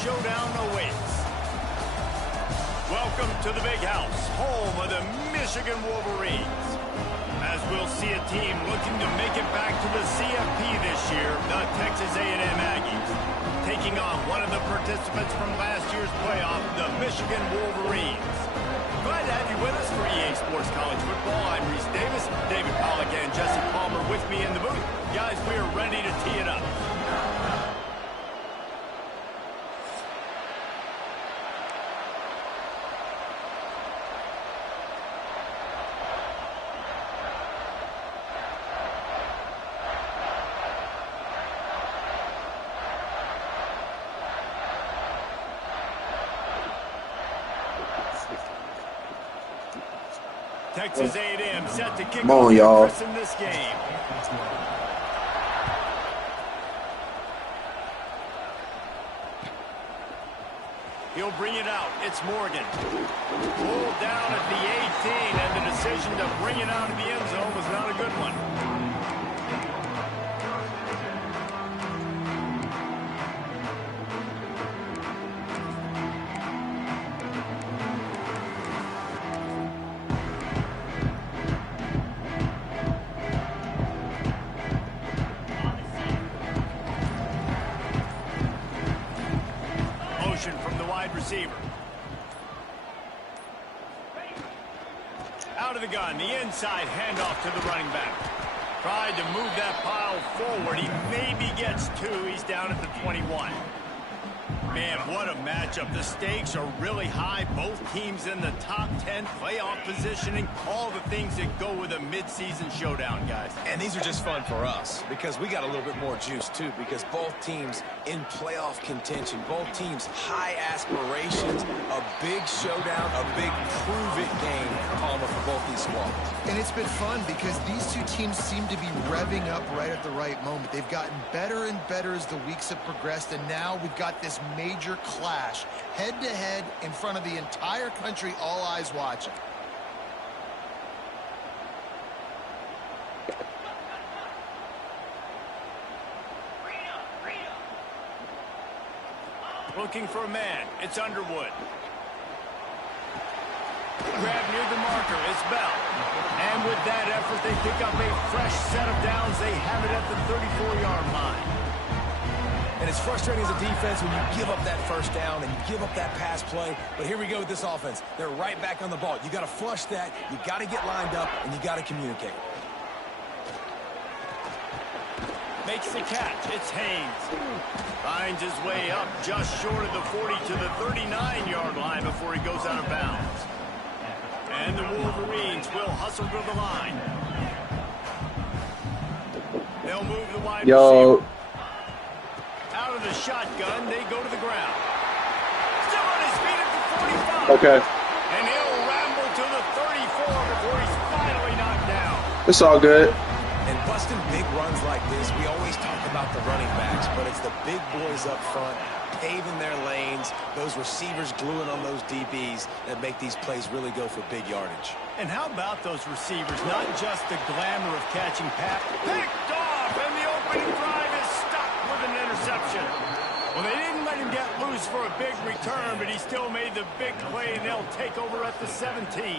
showdown awaits. Welcome to the Big House, home of the Michigan Wolverines. As we'll see a team looking to make it back to the CFP this year, the Texas A&M Aggies, taking on one of the participants from last year's playoff, the Michigan Wolverines. Glad to have you with us for EA Sports College Football. I'm Reese Davis, David Pollack, and Jesse Palmer with me in the booth. Guys, we are ready to tee it up. Texas A&M set to kick off in this game. He'll bring it out. It's Morgan. Pulled down at the 18, and the decision to bring it out of the end zone was not a good one. From the wide receiver. Out of the gun, the inside handoff to the running back. Tried to move that pile forward. He maybe gets two. He's down at the 21. Man, what a matchup. The stakes are really high. Both teams in the top 10, playoff positioning, all the things that go with a midseason showdown, guys. And these are just fun for us because we got a little bit more juice, too, because both teams in playoff contention, both teams high aspirations, a big showdown, a big prove-it game, Palmer, for both these squads. And it's been fun because these two teams seem to be revving up right at the right moment. They've gotten better and better as the weeks have progressed, and now we've got this major clash, head-to-head, in front of the entire country, all eyes watching. Looking for a man. It's Underwood. Grab near the marker. It's Bell. And with that effort, they pick up a fresh set of downs. They have it at the 34-yard line. And it's frustrating as a defense when you give up that first down and you give up that pass play. But here we go with this offense. They're right back on the ball. You got to flush that. You got to get lined up, and you got to communicate. Makes the catch. It's Haynes. Finds his way up just short of the 40 to the 39-yard line before he goes out of bounds. And the Wolverines will hustle to the line. They'll move the wide receiver. Out of the shotgun, they go to the ground. Still on his feet at the 45. Okay. And he'll ramble to the 34 before he's finally knocked down. It's all good. And busting big runs like this, we always talk about the running backs, but it's the big boys up front, paving their lanes, those receivers gluing on those DBs that make these plays really go for big yardage. And how about those receivers? Not just the glamour of catching pass. Picked off, and the opening drive is stuck with an interception. Well, they didn't let him get loose for a big return, but he still made the big play, and they'll take over at the 17.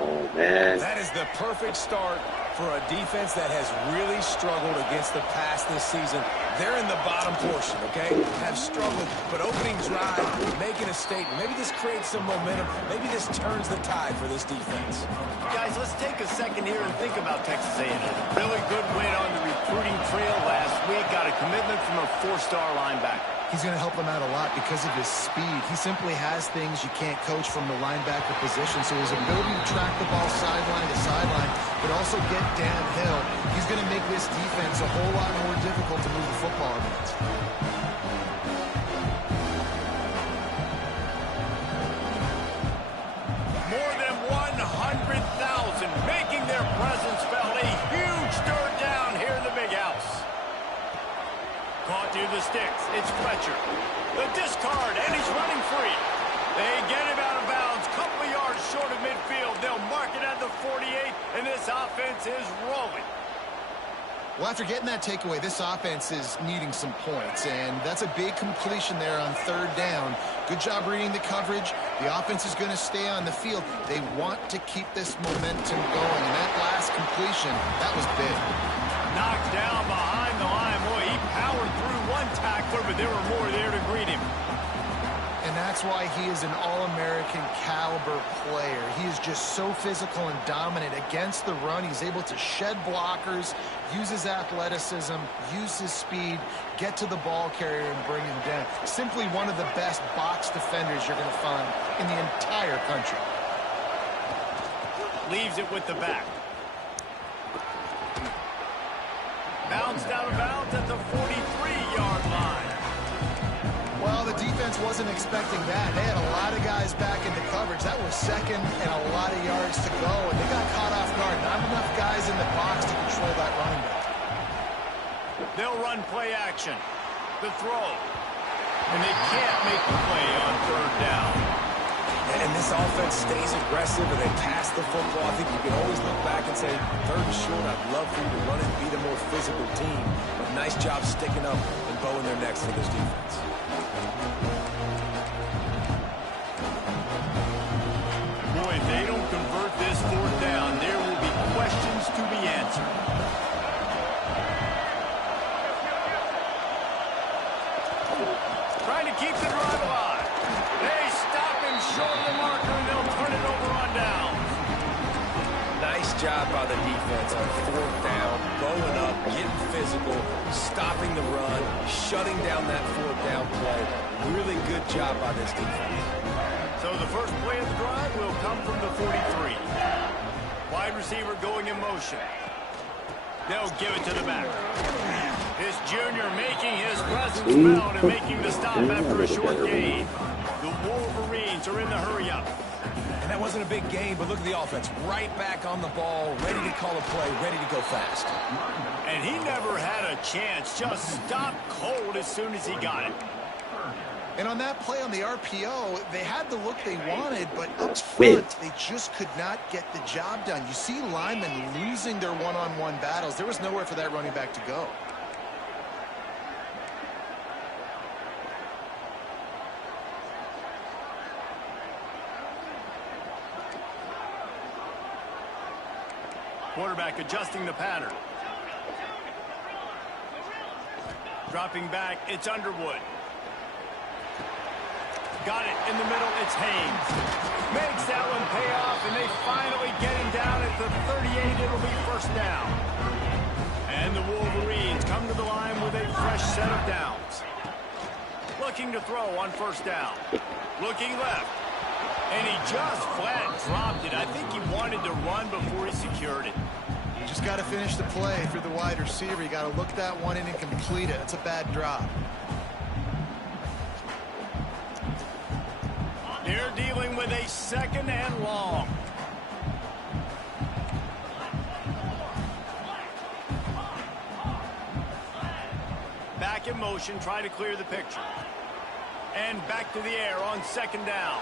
Oh, man. That is the perfect start for a defense that has really struggled against the pass this season. They're in the bottom portion, okay? Have struggled, but opening drive, making a statement. Maybe this creates some momentum. Maybe this turns the tide for this defense. Guys, let's take a second here and think about Texas A&M. Really good win on the recruiting trail last week. Got a commitment from a four-star linebacker. He's going to help them out a lot because of his speed. He simply has things you can't coach from the linebacker position. So his ability to track the ball sideline to sideline, but also get downhill, he's going to make this defense a whole lot more difficult to move the football against. More than 100,000 making their presence felt. A huge third down here in the Big House. Caught near the sticks. It's Fletcher. The discard, and he's running free. They get him out of bounds. Couple of yards short of midfield. They'll mark it at the 48, and this offense is rolling. Well, after getting that takeaway, this offense is needing some points, and that's a big completion there on third down. Good job reading the coverage. The offense is going to stay on the field. They want to keep this momentum going, and that last completion, that was big. Knocked down behind the line. Boy, he powered through one tackler, but there were more there to greet him. And that's why he is an All-American caliber player. He is just so physical and dominant against the run. He's able to shed blockers, use his athleticism, use his speed, get to the ball carrier and bring him down. Simply one of the best box defenders you're going to find in the entire country. Leaves it with the back. Bounced out of bounds at the 43-yard line. Well, the defense wasn't expecting that. They had a lot of guys back into coverage. That was second and a lot of yards to go, and they got caught off guard. Not enough guys in the box to control that running back. They'll run play action. The throw. And they can't make the play on third down. And this offense stays aggressive and they pass the football. I think you can always look back and say, third and short, I'd love for you to run it and be the more physical team. But nice job sticking up and bowing their necks for this defense. Boy, if they don't convert this fourth down, there will be questions to be answered. Trying to keep the drive alive. They stop him short of the marker, and they'll turn it over on down. Nice job by the defense on fourth down, bowing up, getting physical, stopping the run, shutting down that fourth down play. Really good job by this defense. So the first play of the drive will come from the 43. Wide receiver going in motion. They'll give it to the back. This junior making his presence felt and making the stop after a short gain. The Wolverines are in the hurry-up. And that wasn't a big game, but look at the offense. Right back on the ball, ready to call a play, ready to go fast. And he never had a chance. Just stopped cold as soon as he got it. And on that play on the RPO, they had the look they wanted, but up front, they just could not get the job done. You see linemen losing their one-on-one battles. There was nowhere for that running back to go. Quarterback adjusting the pattern. Dropping back, it's Underwood. Got it in the middle, it's Haynes. Makes that one pay off, and they finally get him down at the 38. It'll be first down. And the Wolverines come to the line with a fresh set of downs. Looking to throw on first down. Looking left. And he just flat dropped it. I think he wanted to run before he secured it. You just got to finish the play if you're the wide receiver. You got to look that one in and complete it. It's a bad drop. They're dealing with a second and long. Back in motion, try to clear the picture. And back to the air on second down.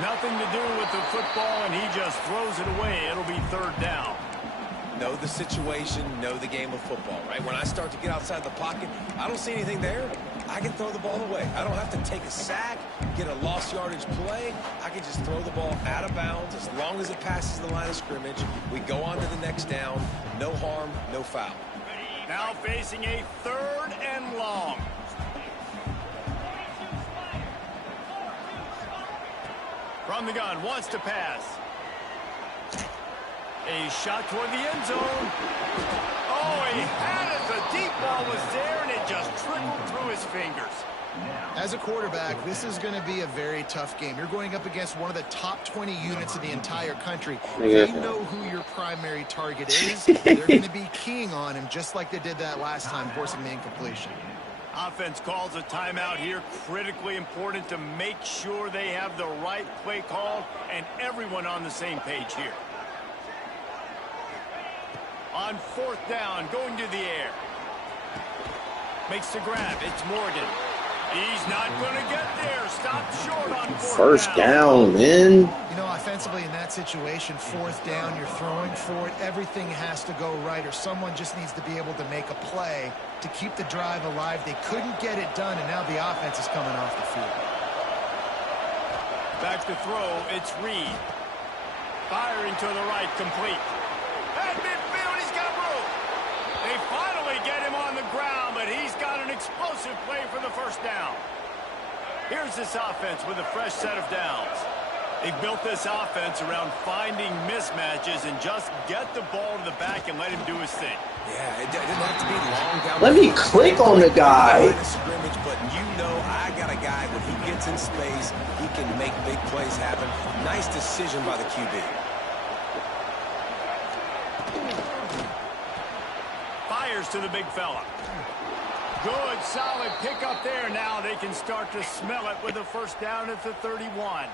Nothing to do with the football, and he just throws it away. It'll be third down. Know the situation, know the game of football, right? When I start to get outside the pocket, I don't see anything there. I can throw the ball away. I don't have to take a sack, get a lost yardage play. I can just throw the ball out of bounds as long as it passes the line of scrimmage. We go on to the next down. No harm, no foul. Now facing a third and long. From the gun, wants to pass. A shot toward the end zone. Oh, he had it. The deep ball was there, and it just trickled through his fingers. As a quarterback, this is going to be a very tough game. You're going up against one of the top 20 units in the entire country. They know who your primary target is. They're going to be keying on him just like they did that last time, forcing the incompletion. Offense calls a timeout here. Critically important to make sure they have the right play called and everyone on the same page here. On fourth down, going to the air. Makes the grab. It's Morgan. He's not going to get there. Stop short on First down, man. You know, offensively in that situation, fourth down, you're throwing for it. Everything has to go right, or someone just needs to be able to make a play to keep the drive alive. They couldn't get it done, and now the offense is coming off the field. Back to throw, it's Reed. Firing to the right, complete. At midfield, he's got room. They finally get him on the ground, but he's got an explosive play for the first down. Here's this offense with a fresh set of downs. They built this offense around finding mismatches and just get the ball to the back and let him do his thing. Yeah, it didn't have to be long down. Let me click on the guy. Scrimmage, but you know I got a guy when he gets in space, he can make big plays happen. Nice decision by the QB. Fires to the big fella. Good, solid pick up there. Now they can start to smell it with a first down at the 31.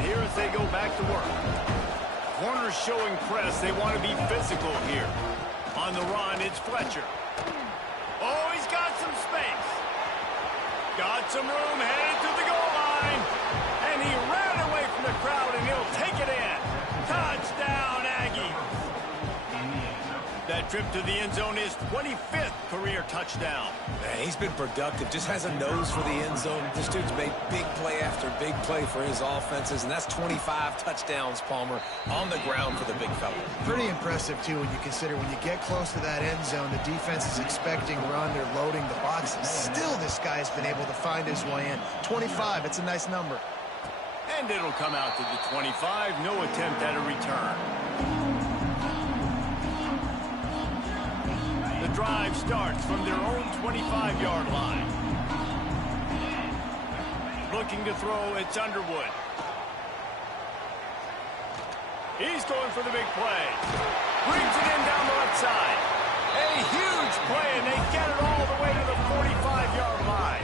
Here as they go back to work. Corners showing press. They want to be physical here. On the run, it's Fletcher. Oh, he's got some space. Got some room, headed to the goal line. And he ran away from the crowd, and he'll take it in. Touchdown, Aggies. That trip to the end zone is 25th career touchdown. Man, he's been productive, just has a nose for the end zone. This dude's made big play after big play for his offenses, and that's 25 touchdowns, Palmer, on the ground for the big fella. Pretty impressive, too, when you consider when you get close to that end zone, the defense is expecting run, they're loading the boxes. Still, this guy's been able to find his way in. 25, it's a nice number. And it'll come out to the 25, no attempt at a return. The drive starts from their own 25-yard line. Looking to throw, it's Underwood. He's going for the big play. Brings it in down the left side. A huge play, and they get it all the way to the 45-yard line.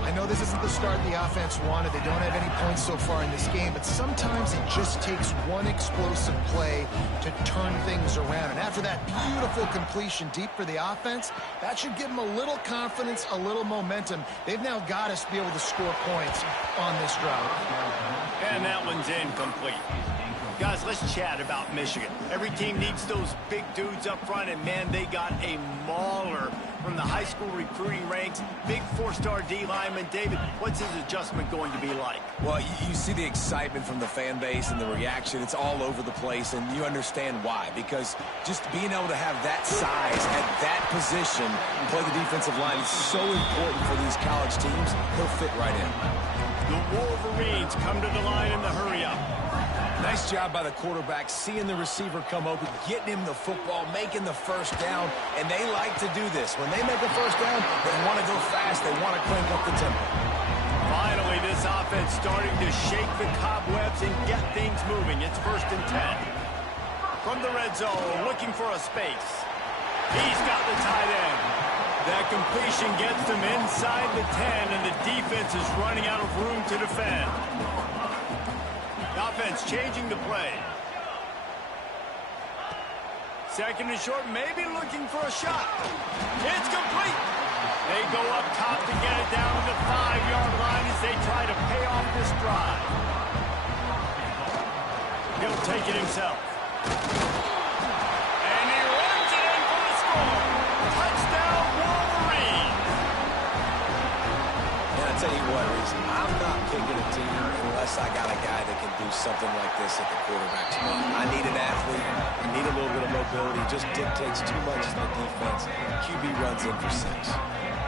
I know this isn't the start the offense wanted. They don't have any points so far in this game, but sometimes it just takes one explosive play to turn things around. And after that beautiful completion deep for the offense, that should give them a little confidence, a little momentum. They've now got to be able to score points on this drive. And that one's incomplete. Guys, let's chat about Michigan. Every team needs those big dudes up front, and man, they got a mauler from the high school recruiting ranks. Big four-star D lineman. David, what's his adjustment going to be like? Well, you see the excitement from the fan base and the reaction. It's all over the place, and you understand why. Because just being able to have that size at that position and play the defensive line is so important for these college teams. He'll fit right in. The Wolverines come to the line in the hurry-up. Nice job by the quarterback, seeing the receiver come open, getting him the football, making the first down, and they like to do this. When they make a first down, they want to go fast, they want to crank up the tempo. Finally, this offense starting to shake the cobwebs and get things moving. It's 1st and 10. From the red zone, looking for a space. He's got the tight end. That completion gets them inside the 10, and the defense is running out of room to defend. Offense changing the play. 2nd and short, maybe looking for a shot. It's complete. They go up top to get it down to the 5-yard line as they try to pay off this drive. He'll take it himself. And he runs it in for the score. Touchdown, Wolverines. And I'll tell you what, Reese, I'm not picking a team unless I got a guy that can do something like this at the quarterback spot. I need an athlete. I need a little bit of mobility. Just dictates too much in the defense. QB runs in for 6.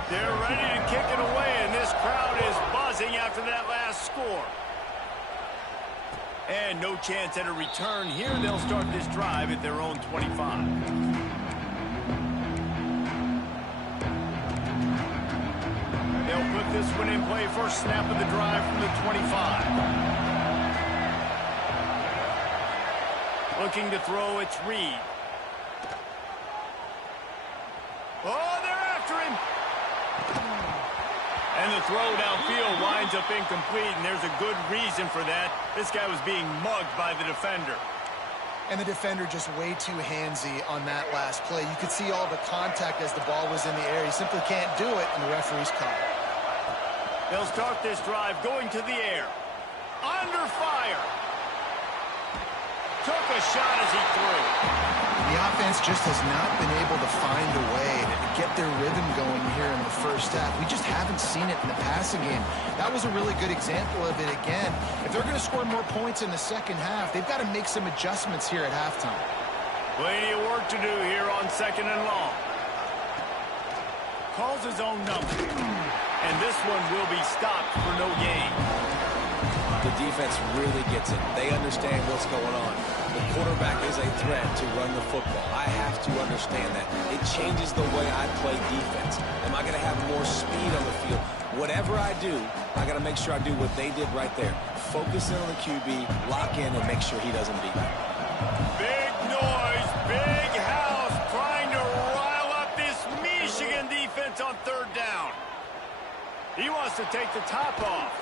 They're ready to kick it away, and this crowd is buzzing after that last score. And no chance at a return here. They'll start this drive at their own 25. They'll put this one in play. First snap of the drive from the 25. Looking to throw, it's Reed. Oh, they're after him. And the throw downfield winds up incomplete, and there's a good reason for that. This guy was being mugged by the defender. And the defender just way too handsy on that last play. You could see all the contact as the ball was in the air. He simply can't do it, and the referee's caught it. They'll start this drive going to the air. Under fire. Took a shot as he threw. The offense just has not been able to find a way to get their rhythm going here in the first half. We just haven't seen it in the passing game. That was a really good example of it again. If they're going to score more points in the second half, they've got to make some adjustments here at halftime. Plenty of work to do here on 2nd and long. Calls his own number. And this one will be stopped for no gain. The defense really gets it. They understand what's going on. The quarterback is a threat to run the football. I have to understand that. It changes the way I play defense. Am I going to have more speed on the field? Whatever I do, I got to make sure I do what they did right there. Focus in on the QB, lock in, and make sure he doesn't beat me. Big noise, big house, trying to rile up this Michigan defense on 3rd down. He wants to take the top off.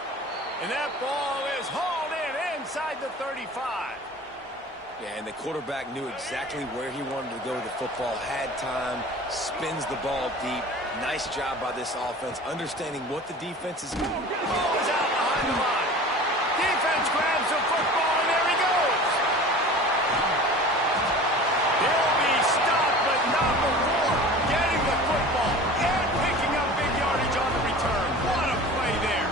And that ball is hauled in inside the 35. Yeah, and the quarterback knew exactly where he wanted to go with the football, had time, spins the ball deep. Nice job by this offense, understanding what the defense is doing. Ball is out behind the line. Defense grabs the football, and there he goes. He'll be stopped, but not before getting the football and picking up big yardage on the return. What a play there.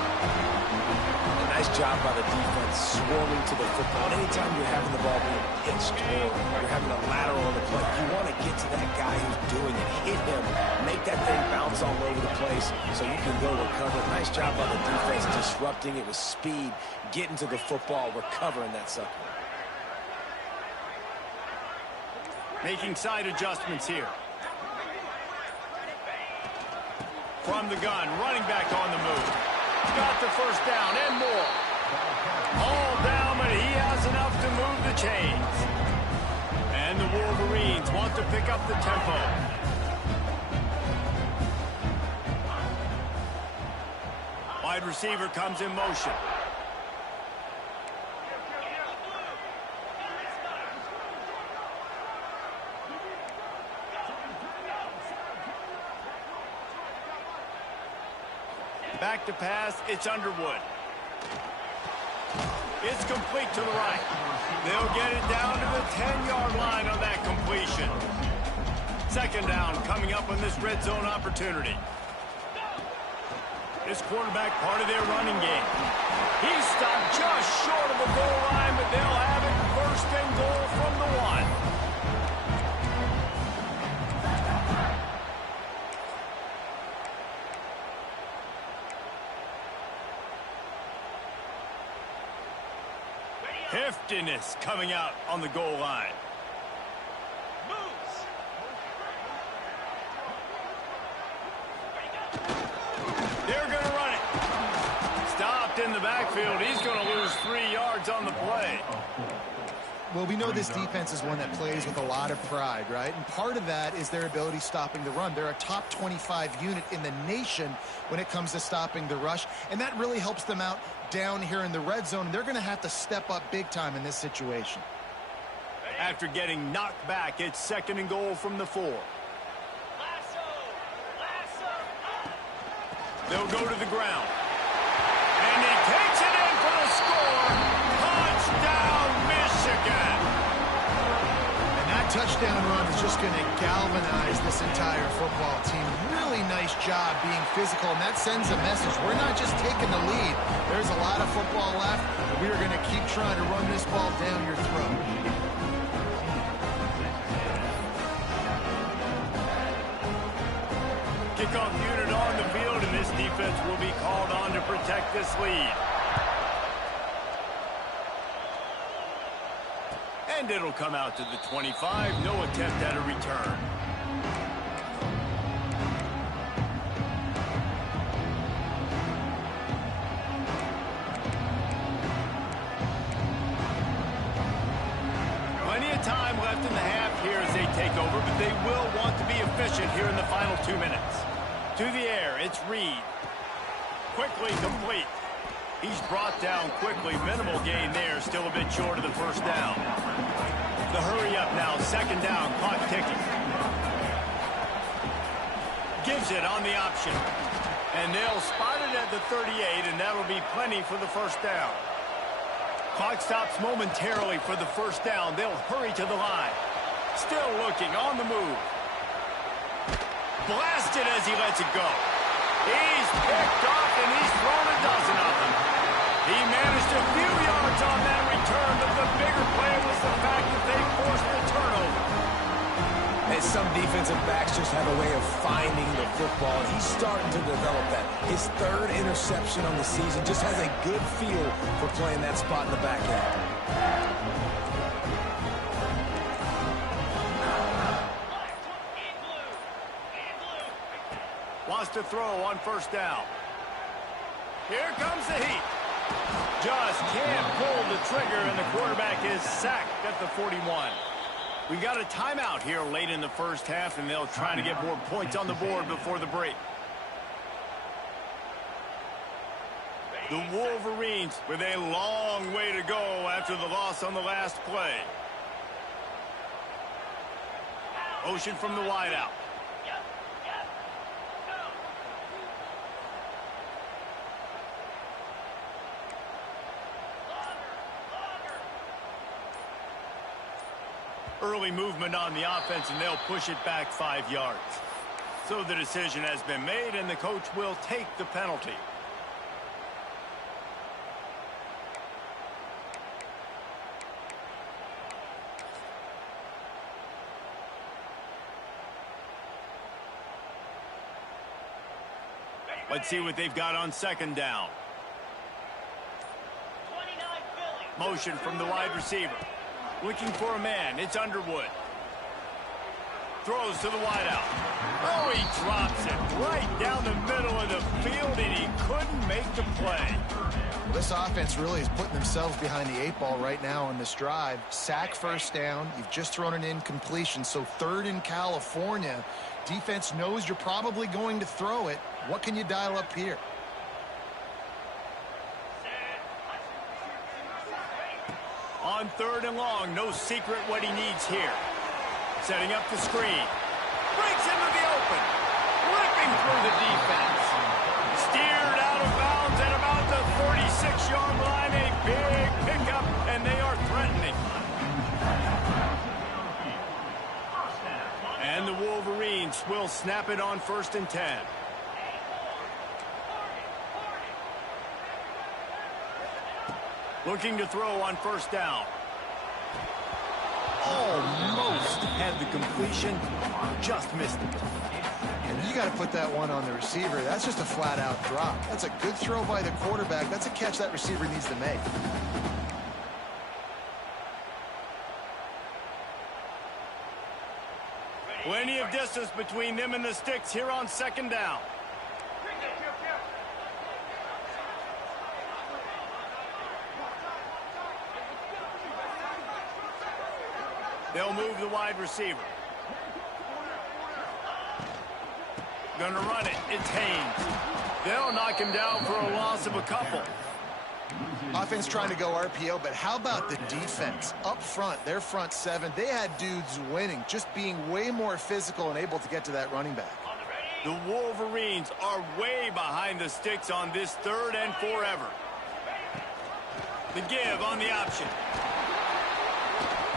Nice job by the defense, swarming to the football. Anytime you're having the ball being pitched or you're having a lateral on the play, you want to get to that guy who's doing it, hit him, make that thing bounce all over the place so you can go recover. Nice job by the defense, disrupting it with speed, getting to the football, recovering that sucker. Making side adjustments here. From the gun, running back on the move. Got the first down and more. All down, but he has enough to move the chains. And the Wolverines want to pick up the tempo. Wide receiver comes in motion. Back to pass, it's Underwood. It's complete to the right. They'll get it down to the 10-yard line on that completion. 2nd down coming up on this red zone opportunity. This quarterback part of their running game. He's stopped just short of the goal line, but they'll have it 1st and goal from the 1. Heftiness coming out on the goal line. They're going to run it. Stopped in the backfield. He's going to lose 3 yards on the play. Well, we know this defense is one that plays with a lot of pride, right? And part of that is their ability stopping the run. They're a top 25 unit in the nation when it comes to stopping the rush, and that really helps them out down here in the red zone. They're going to have to step up big time in this situation. After getting knocked back, it's 2nd and goal from the 4. They'll go to the ground. And he takes it in for the score. Touchdown, Michigan. And that touchdown run is just going to galvanize this entire football team. Really nice job being physical, and that sends a message. We're not just taking the lead. There's a lot of football left, and we are going to keep trying to run this ball down your throat. Kickoff unit on the field, and this defense will be called on to protect this lead. And it'll come out to the 25. No attempt at a return. left over, but they will want to be efficient here in the final 2 minutes. To the air, it's Reed. Quickly complete. He's brought down quickly. Minimal gain there, still a bit short of the first down. The hurry up now, second down, clock ticking. Gives it on the option. And they'll spot it at the 38, and that'll be plenty for the first down. Clock stops momentarily for the first down. They'll hurry to the line. Still looking, on the move. Blasted as he lets it go. He's picked off, and he's thrown a dozen of them. He managed a few yards on that return, but the bigger play was the fact that they forced the turnover. And some defensive backs just have a way of finding the football, and he's starting to develop that. His third interception on the season, just has a good feel for playing that spot in the back end. Wants to throw on first down. Here comes the heat. Just can't pull the trigger, and the quarterback is sacked at the 41. We got a timeout here late in the first half, and they'll try to get more points on the board before the break. The Wolverines with a long way to go after the loss on the last play. Motion from the wideout. Early movement on the offense, and they'll push it back 5 yards. So the decision has been made, and the coach will take the penalty. Let's see what they've got on second down. Motion from the wide receiver. Looking for a man. It's Underwood. Throws to the wideout. Oh, he drops it right down the middle of the field, and he couldn't make the play. This offense really is putting themselves behind the 8 ball right now on this drive. Sack first down. You've just thrown an incompletion, so third in California. Defense knows you're probably going to throw it. What can you dial up here? On third and long, no secret what he needs here. Setting up the screen. Breaks into the open. Ripping through the defense. Steered out of bounds at about the 46-yard line. A big pickup, and they are threatening. And the Wolverines will snap it on 1st and 10. Looking to throw on first down. Almost had the completion, just missed it. And you got to put that one on the receiver. That's just a flat-out drop. That's a good throw by the quarterback. That's a catch that receiver needs to make. Plenty of distance between them and the sticks here on second down. They'll move the wide receiver. Gonna run it. It's Haynes. They'll knock him down for a loss of a couple. Offense trying to go RPO, but how about the defense? Up front, their front seven, they had dudes winning, just being way more physical and able to get to that running back. The Wolverines are way behind the sticks on this third and forever. The give on the option.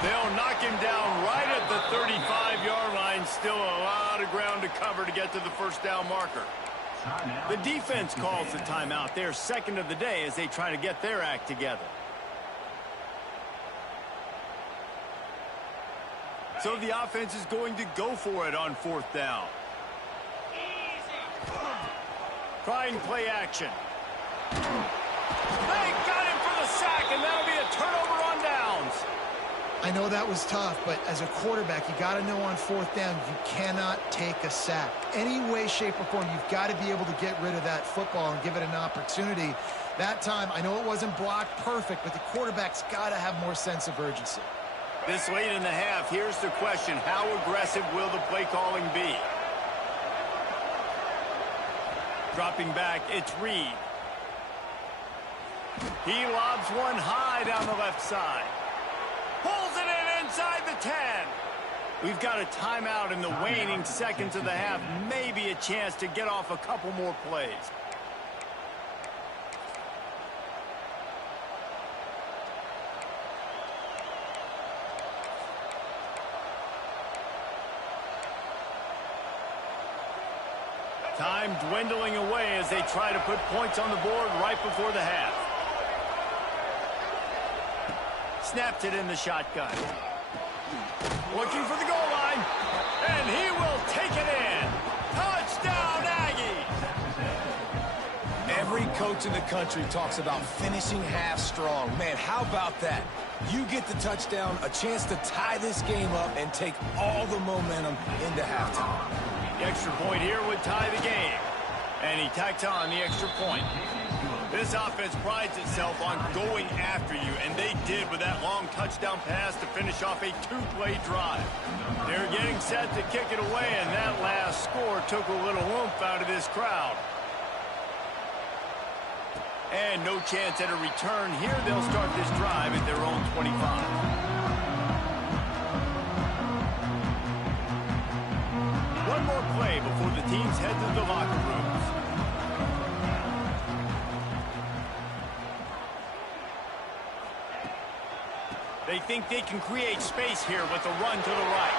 They'll knock him down right at the 35-yard line. Still a lot of ground to cover to get to the first down marker. The defense calls the timeout. They're second of the day as they try to get their act together. So the offense is going to go for it on 4th down. Trying play action. They got him for the sack, and that'll be a turnover on downs. I know that was tough, but as a quarterback, you got to know on 4th down, you cannot take a sack. Any way, shape, or form, you've got to be able to get rid of that football and give it an opportunity. That time, I know it wasn't blocked perfect, but the quarterback's got to have more sense of urgency. This late in the half, here's the question. How aggressive will the play calling be? Dropping back, it's Reed. He lobs one high down the left side. Pulls it in inside the 10. We've got a timeout in the waning seconds of the half. Maybe a chance to get off a couple more plays. Time dwindling away as they try to put points on the board right before the half. Snaps it in the shotgun. Looking for the goal line. And he will take it in. Touchdown, Aggies! Every coach in the country talks about finishing half strong. Man, how about that? You get the touchdown, a chance to tie this game up and take all the momentum into halftime. The extra point here would tie the game. And he tacks on the extra point. This offense prides itself on going after you, and they did with that long touchdown pass to finish off a two-play drive. They're getting set to kick it away, and that last score took a little oomph out of this crowd. And no chance at a return here. They'll start this drive at their own 25. One more play before the teams head to the locker rooms. They think they can create space here with a run to the right.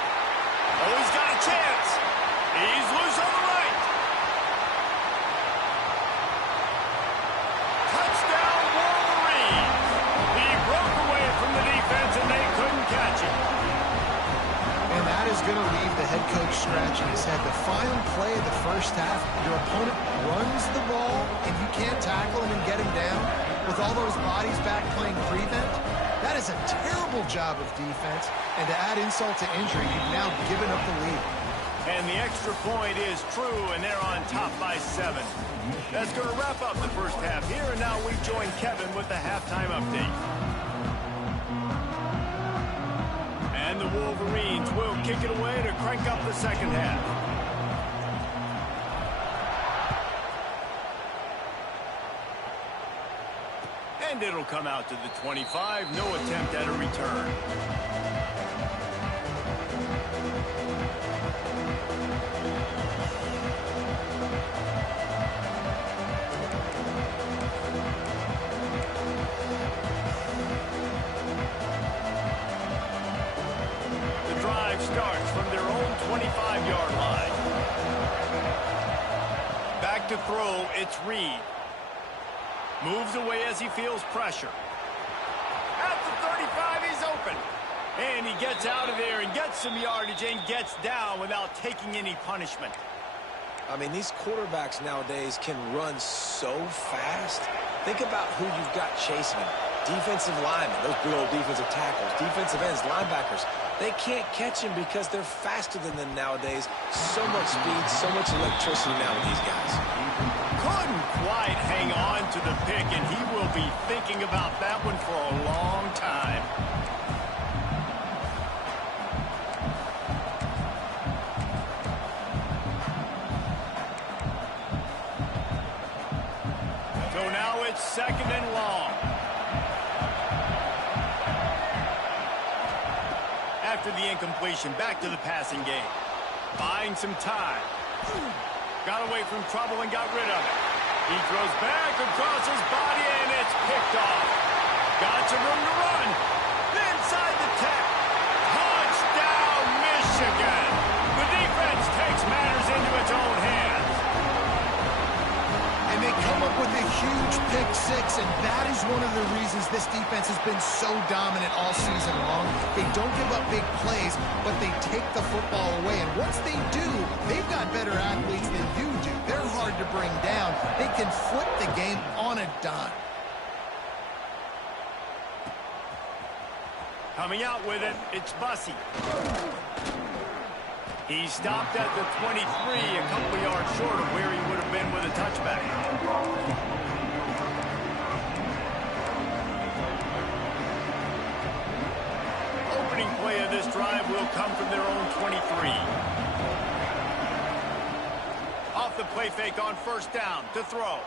Oh, he's got a chance. He's loose on the right. Touchdown, Wolverines. He broke away from the defense, and they couldn't catch him. And that is going to leave the head coach scratching his head. The final play of the first half, your opponent runs the ball, and you can't tackle him and get him down with all those bodies back playing prevent. That is a terrible job of defense, and to add insult to injury, you've now given up the lead. And the extra point is true, and they're on top by 7. That's going to wrap up the first half here, and now we join Kevin with the halftime update. And the Wolverines will kick it away to crank up the second half. And it'll come out to the 25. No attempt at a return. The drive starts from their own 25-yard line. Back to throw, it's Reed. Moves away as he feels pressure. At the 35, he's open. And he gets out of there and gets some yardage and gets down without taking any punishment. I mean, these quarterbacks nowadays can run so fast. Think about who you've got chasing him. Defensive linemen, those big old defensive tackles, defensive ends, linebackers. They can't catch him because they're faster than them nowadays. So much speed, so much electricity now with these guys. Couldn't quite hang on to the pick, and he will be thinking about that one for a long time. So now it's second and long. After the incompletion, back to the passing game. Buying some time. Got away from trouble and got rid of it. He throws back across his body, and it's picked off. Got some room to run. Inside the 10. Touchdown, Michigan. The defense takes matters into its own hands. And they come up with a huge pick six, and that is one of the reasons this defense has been so dominant all season long. They don't give up big plays, but they take the football away. And once they do, they've got better athletes than you do. They're hard to bring down. They can flip the game on a dime. Coming out with it, it's Bussey. He stopped at the 23, a couple of yards short of where he would have been with a touchback. Opening play come from their own 23. Off the play fake on first down to throw.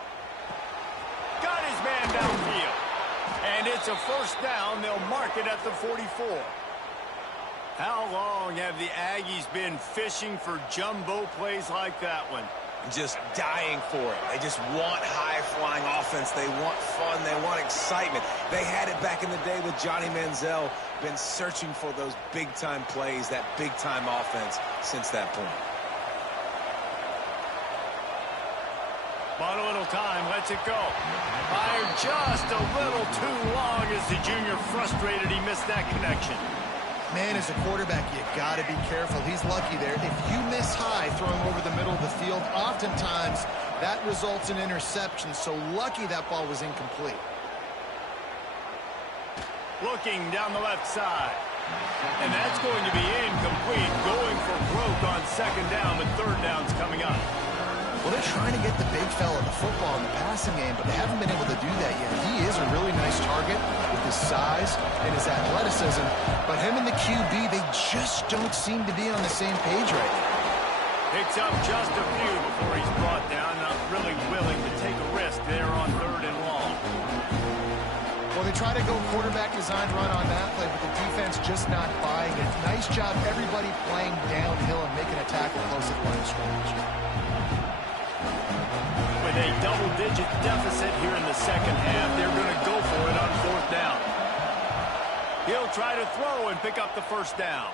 Got his man downfield. And it's a first down. They'll mark it at the 44. How long have the Aggies been fishing for jumbo plays like that one? Just dying for it. They just want high-flying offense. They want fun. They want excitement. They had it back in the day with Johnny Manziel. Been searching for those big-time plays, that big-time offense since that point. Bought a little time, lets it go. Fired just a little too long as the junior frustrated he missed that connection. Man, as a quarterback, you got to be careful. He's lucky there. If you miss high throwing over the middle of the field, oftentimes that results in interception. So lucky that ball was incomplete. Looking down the left side. And that's going to be incomplete. Going for broke on second down, but third down's coming up. Well, they're trying to get the big fella the football in the passing game, but they haven't been able to do that yet. He is a really nice target with his size and his athleticism, but him and the QB, they just don't seem to be on the same page right now. Picks up just a few before he's brought down. Not really willing to take a risk there on third and long. Well, they try to go quarterback designed run on that play, but the defense just not buying it. Nice job, everybody playing downhill and making a tackle close to the line of scrimmage. With a double-digit deficit here in the second half, they're going to go for it on fourth down. He'll try to throw and pick up the first down.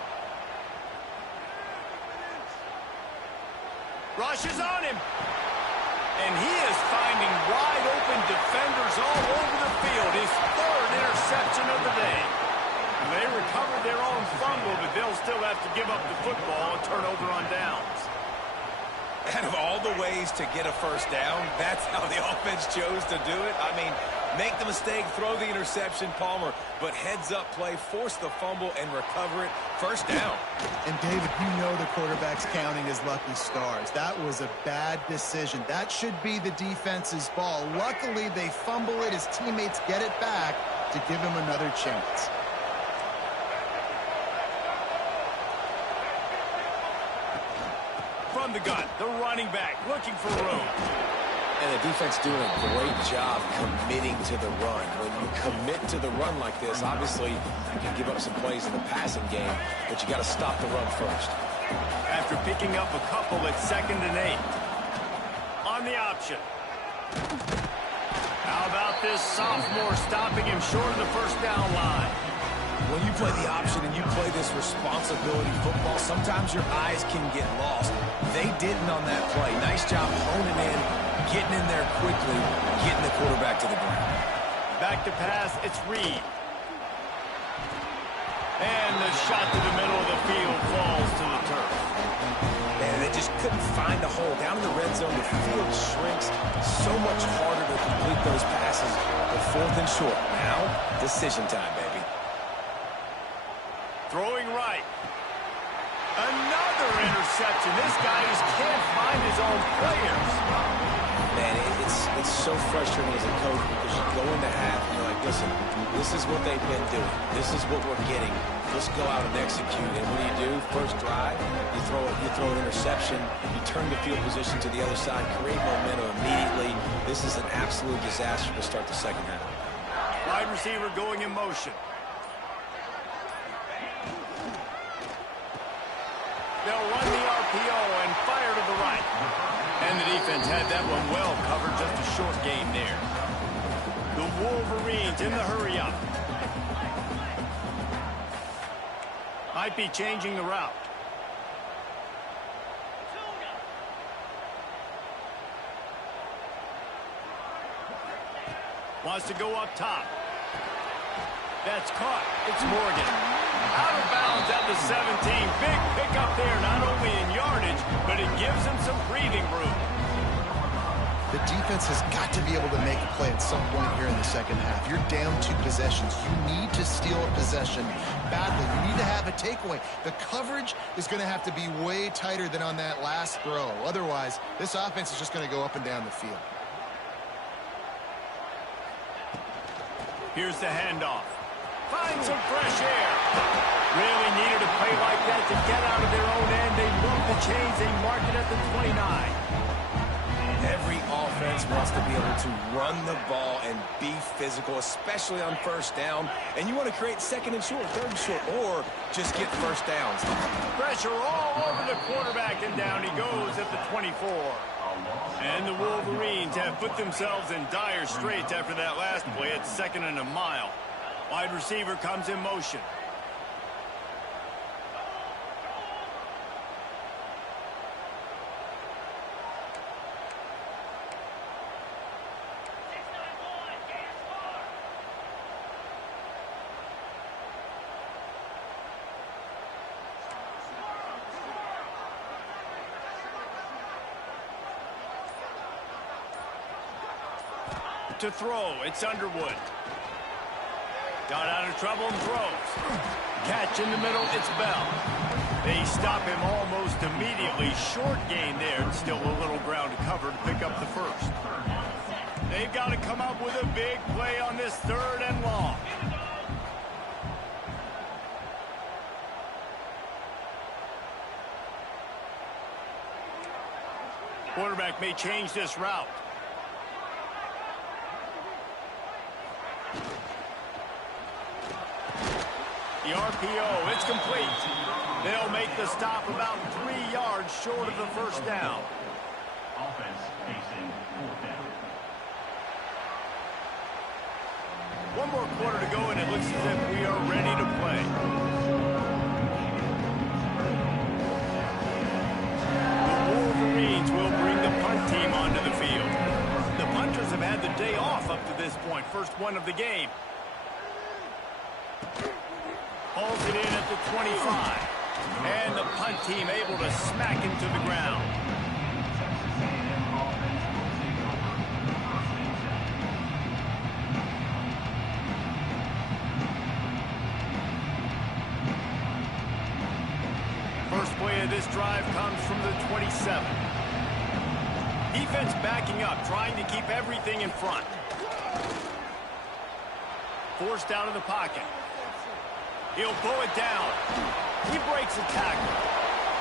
Rushes on him. And he is finding wide-open defenders all over the field. His third interception of the day. They recovered their own fumble, but they'll still have to give up the football and turnover on downs. Out of all the ways to get a first down, that's how the offense chose to do it. I mean, make the mistake, throw the interception, Palmer, but heads-up play, force the fumble, and recover it. First down. And, David, you know the quarterback's counting his lucky stars. That was a bad decision. That should be the defense's ball. Luckily, they fumble it. His teammates get it back to give him another chance. From the gun, the running back looking for room. And the defense doing a great job committing to the run. When you commit to the run like this, obviously you can give up some plays in the passing game, but you got to stop the run first. After picking up a couple at 2nd and 8. On the option. How about this sophomore stopping him short of the first down line? When you play the option and you play this responsibility football, sometimes your eyes can get lost. They didn't on that play. Nice job honing in, getting in there quickly, getting the quarterback to the ground. Back to pass, it's Reed. And the shot to the middle of the field falls to the turf. And they just couldn't find a hole. Down in the red zone, the field shrinks. So much harder to complete those passes. The 4th and short. Now, decision time, baby. Throwing right. Another interception. This guy just can't find his own players. Man, it's so frustrating as a coach because you go into half and you're like, listen, this is what they've been doing. This is what we're getting. Let's go out and execute. And what do? First drive, you throw an interception, you turn the field position to the other side, create momentum immediately. This is an absolute disaster to start the second half. Wide receiver going in motion. They'll run the RPO and fire to the right. And the defense had that one well covered, just a short gain there. The Wolverines in the hurry-up. Might be changing the route. Wants to go up top. That's caught. It's Morgan. Out of bounds at the 17. Big pickup there, not only in yardage, but it gives him some breathing room. The defense has got to be able to make a play at some point here in the second half. You're down 2 possessions. You need to steal a possession badly. You need to have a takeaway. The coverage is going to have to be way tighter than on that last throw. Otherwise, this offense is just going to go up and down the field. Here's the handoff. Find some fresh air. Really needed a play like that to get out of their own end. They move the chains. They mark it at the 29. Every offense wants to be able to run the ball and be physical, especially on first down. And you want to create second and short, third and short, or just get first downs. Pressure all over the quarterback, and down he goes at the 24. And the Wolverines have put themselves in dire straits after that last play at 2nd and a mile. Wide receiver comes in motion. To throw, it's Underwood. Got out of trouble and throws. Catch in the middle, it's Bell. They stop him almost immediately. Short gain there, and still a little ground to cover to pick up the first. They've got to come up with a big play on this 3rd and long. Quarterback may change this route. The RPO, it's complete. They'll make the stop about 3 yards short of the first down. Offense facing 4th down. One more quarter to go, and it looks as if we are ready to play. The Wolverines will bring the punt team onto the field. The punters have had the day off up to this point. First one of the game. Holds it in at the 25. And the punt team able to smack him to the ground. First play of this drive comes from the 27. Defense backing up, trying to keep everything in front. Forced out of the pocket. He'll pull it down. He breaks a tackle.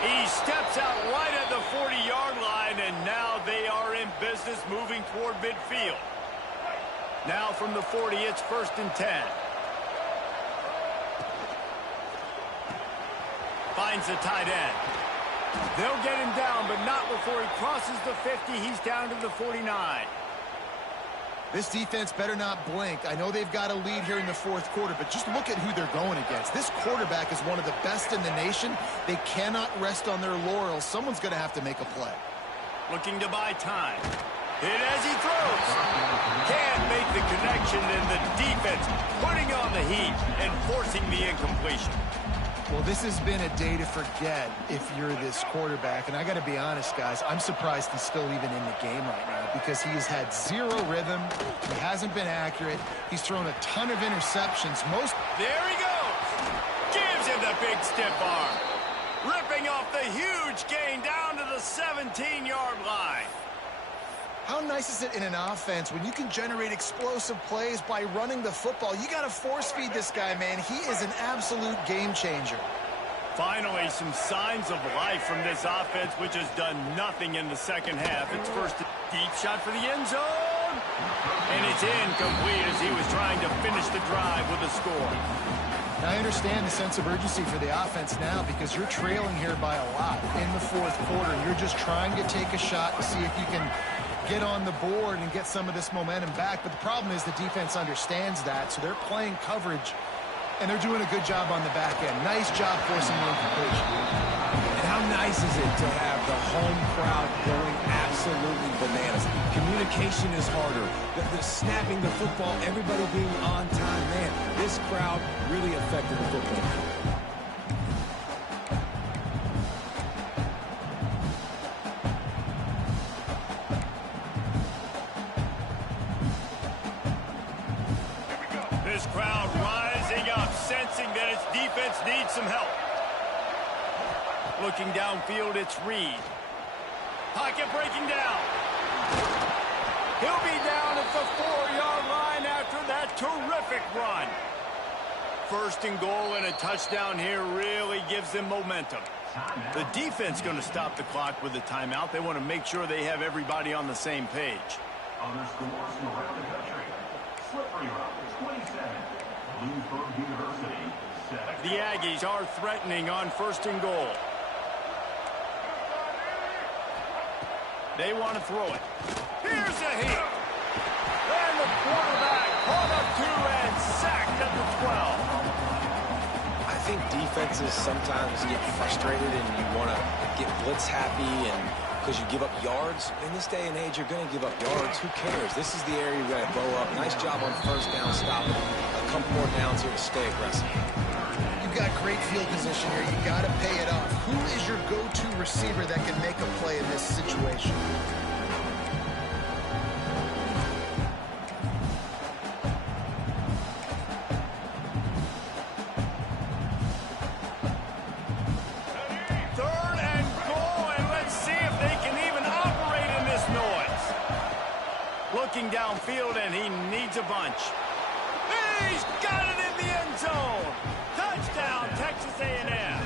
He steps out right at the 40-yard line, and now they are in business moving toward midfield. Now from the 40, it's 1st and 10. Finds the tight end. They'll get him down, but not before he crosses the 50. He's down to the 49. This defense better not blink. I know they've got a lead here in the 4th quarter, but just look at who they're going against. This quarterback is one of the best in the nation. They cannot rest on their laurels. Someone's going to have to make a play. Looking to buy time. Hit as he throws. Can't make the connection, and the defense putting on the heat and forcing the incompletion. Well, this has been a day to forget if you're this quarterback. And I got to be honest, guys, I'm surprised he's still even in the game right now because he has had zero rhythm. He hasn't been accurate. He's thrown a ton of interceptions. There he goes. Gives him the big stiff arm. Ripping off the huge gain down to the 17-yard line. How nice is it in an offense when you can generate explosive plays by running the football? You got to force feed this guy, man. He is an absolute game changer. Finally, some signs of life from this offense, which has done nothing in the second half. It's first deep shot for the end zone. And it's incomplete as he was trying to finish the drive with a score. Now, I understand the sense of urgency for the offense now because you're trailing here by a lot in the 4th quarter. You're just trying to take a shot to see if you can get on the board and get some of this momentum back. But the problem is the defense understands that, so they're playing coverage, and they're doing a good job on the back end. Nice job forcing the incompletion. And how nice is it to have the home crowd going absolutely bananas? Communication is harder. The snapping the football, everybody being on time. Man, this crowd really affected the football. This crowd rising up, sensing that its defense needs some help. Looking downfield, it's Reed. Pocket breaking down. He'll be down at the 4-yard line after that terrific run. First and goal and a touchdown here really gives them momentum. The defense going to stop the clock with a timeout. They want to make sure they have everybody on the same page. Other scores from around the country. Slippery Rock, 27. Bloomsburg University, 7. The Aggies are threatening on first and goal. They want to throw it. Here's a hit. And the quarterback caught up to and sacked at the 12. I think defenses sometimes get frustrated and you want to get blitz happy and because you give up yards. In this day and age, you're going to give up yards. Who cares? This is the area you got to blow up. Nice job on first down stopping. A couple more downs here to stay aggressive. You've got great field position here. You got to pay it off. Who is your go-to receiver that can make a play in this situation? Looking downfield, and he needs a bunch. He's got it in the end zone. Touchdown, Texas A&M.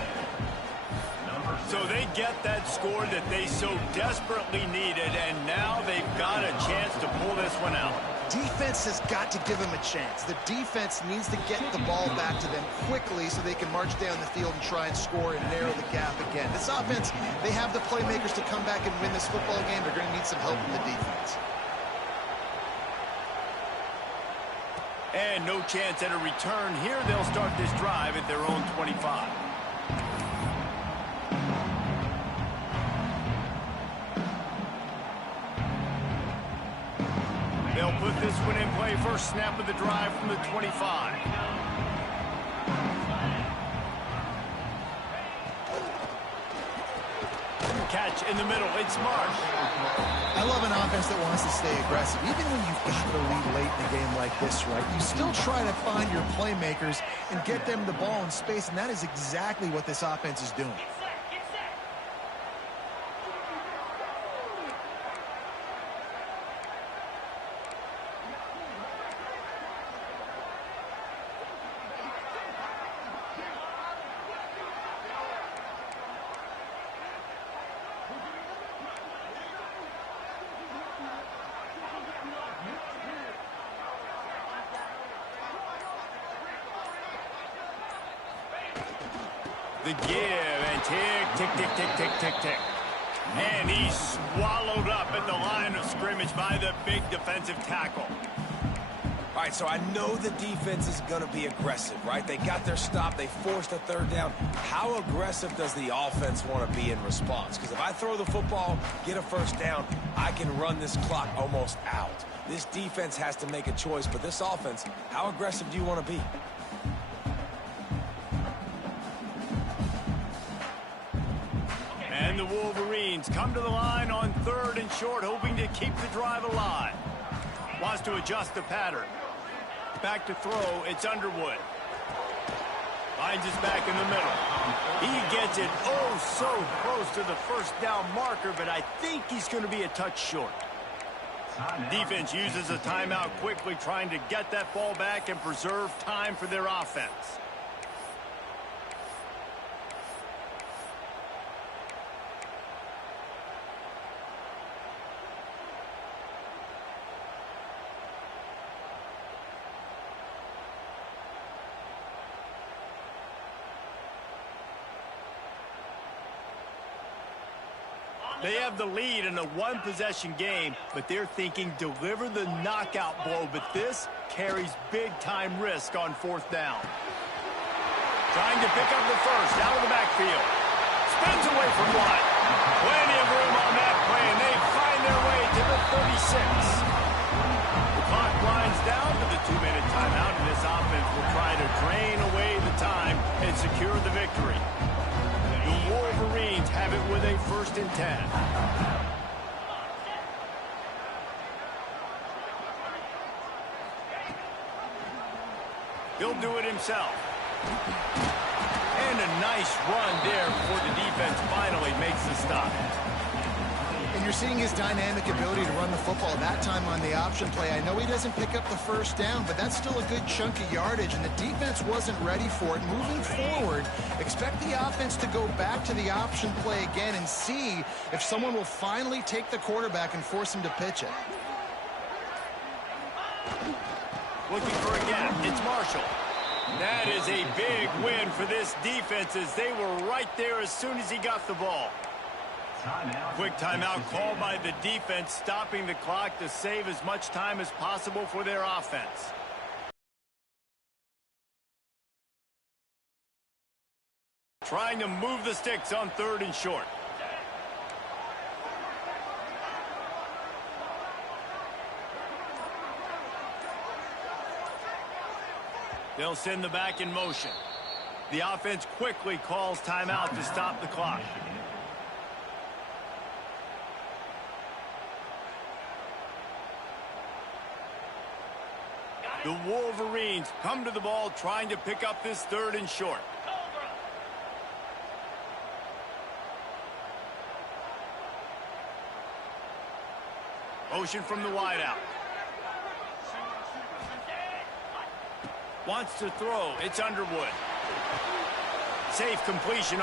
So they get that score that they so desperately needed, and now they've got a chance to pull this one out. Defense has got to give them a chance. The defense needs to get the ball back to them quickly so they can march down the field and try and score and narrow the gap again. This offense, they have the playmakers to come back and win this football game. They're going to need some help from the defense. And no chance at a return here. They'll start this drive at their own 25. They'll put this one in play. First snap of the drive from the 25. Catch in the middle. It's Marsh. I love an offense that wants to stay aggressive. Even when you've got the lead late in a game like this, right, you still try to find your playmakers and get them the ball in space, and that is exactly what this offense is doing. The give and tick, tick, tick, tick, tick, tick, tick. And he's swallowed up at the line of scrimmage by the big defensive tackle. All right, so I know the defense is going to be aggressive, right? They got their stop. They forced a third down. How aggressive does the offense want to be in response? Because if I throw the football, get a first down, I can run this clock almost out. This defense has to make a choice, but this offense, how aggressive do you want to be? And the Wolverines come to the line on third and short, hoping to keep the drive alive. Wants to adjust the pattern. Back to throw, it's Underwood. Finds his back in the middle. He gets it oh so close to the first down marker, but I think he's going to be a touch short. Defense uses a timeout quickly, trying to get that ball back and preserve time for their offense. They have the lead in a one-possession game, but they're thinking deliver the knockout blow, but this carries big-time risk on fourth down. Trying to pick up the first, out of the backfield. Spins away from one. Plenty of room on that play, and they find their way to the 36. The clock winds down to the 2-minute timeout, and this offense will try to drain away the time and secure the victory. The Wolverines have it with a 1st and 10. He'll do it himself. And a nice run there before the defense finally makes the stop. And you're You're seeing his dynamic ability to run the football, that time on the option play. I know he doesn't pick up the first down, but that's still a good chunk of yardage, and the defense wasn't ready for it. Moving forward, expect the offense to go back to the option play again and see if someone will finally take the quarterback and force him to pitch it. Looking for a gap. It's Marshall. That is a big win for this defense as they were right there as soon as he got the ball. Quick timeout called by the defense, stopping the clock to save as much time as possible for their offense. Trying to move the sticks on 3rd and short. They'll send the back in motion. The offense quickly calls timeout to stop the clock. The Wolverines come to the ball trying to pick up this 3rd and short. Motion from the wideout. Wants to throw. It's Underwood. Safe completion.